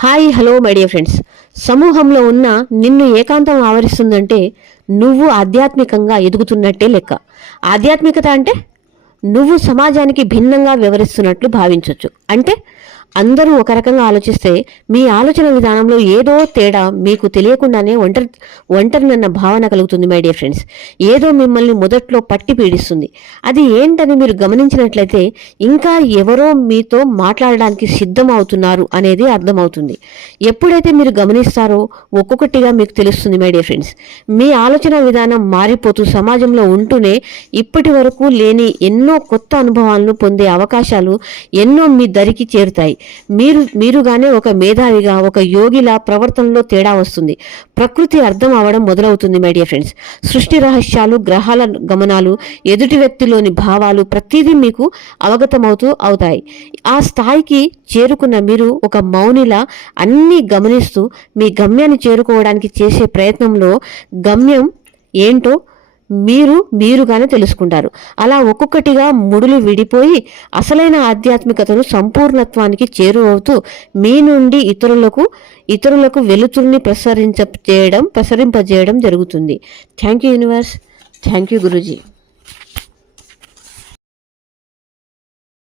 Hi hello my dear friends. సమూహంలో ఉన్న నిన్ను ఏకాంతం ఆవరిస్తుందంటే నువ్వు ఆధ్యాత్మికంగా ఎదుగుతున్నట్టే లెక్క. ఆధ్యాత్మికత అంటే నువ్వు సమాజానికి భిన్నంగా వివరిస్తున్నట్లు భావించవచ్చు. అంటే అందరూ ఒక రకంగా ఆలోచిస్తే మీ ఆలోచన విధానంలో ఏదో తేడా మీకు తెలియకుండానే ఒంటరినన్న భావన కలుగుతుంది మై డియర్ ఫ్రెండ్స్. ఏదో మిమ్మల్ని మొదట్లో పట్టి పీడిస్తుంది. అది ఏంటని మీరు గమనించినట్లయితే ఇంకా ఎవరో మీతో మాట్లాడడానికి సిద్ధం అవుతున్నారు అనేది అర్థమవుతుంది. ఎప్పుడైతే మీరు గమనిస్తారో ఒక్కొక్కటిగా మీకు తెలుస్తుంది మై డియర్ ఫ్రెండ్స్. మీ ఆలోచన విధానం మారిపోతూ సమాజంలో ఉంటూనే ఇప్పటి వరకు లేని ఎన్నో కొత్త అనుభవాలను పొందే అవకాశాలు ఎన్నో మీ దరికి చేరుతాయి. మీరుగానే ఒక మేధావిగా, ఒక యోగిలా ప్రవర్తనలో తేడా వస్తుంది. ప్రకృతి అర్థం అవడం మొదలవుతుంది మై డియర్ ఫ్రెండ్స్. సృష్టి రహస్యాలు, గ్రహాల గమనాలు, ఎదుటి వ్యక్తిలోని భావాలు ప్రతిదీ మీకు అవుతాయి. ఆ స్థాయికి చేరుకున్న మీరు ఒక మౌనిలా అన్నీ గమనిస్తూ మీ గమ్యాన్ని చేరుకోవడానికి చేసే ప్రయత్నంలో గమ్యం ఏంటో మీరుగానే తెలుసుకుంటారు. అలా ఒక్కొక్కటిగా ముడులు విడిపోయి అసలైన ఆధ్యాత్మికతను సంపూర్ణత్వానికి చేరువవుతూ మీ నుండి ఇతరులకు వెలుతురుని ప్రసరింపజేయడం జరుగుతుంది. Thank you universe. Thank you Guruji.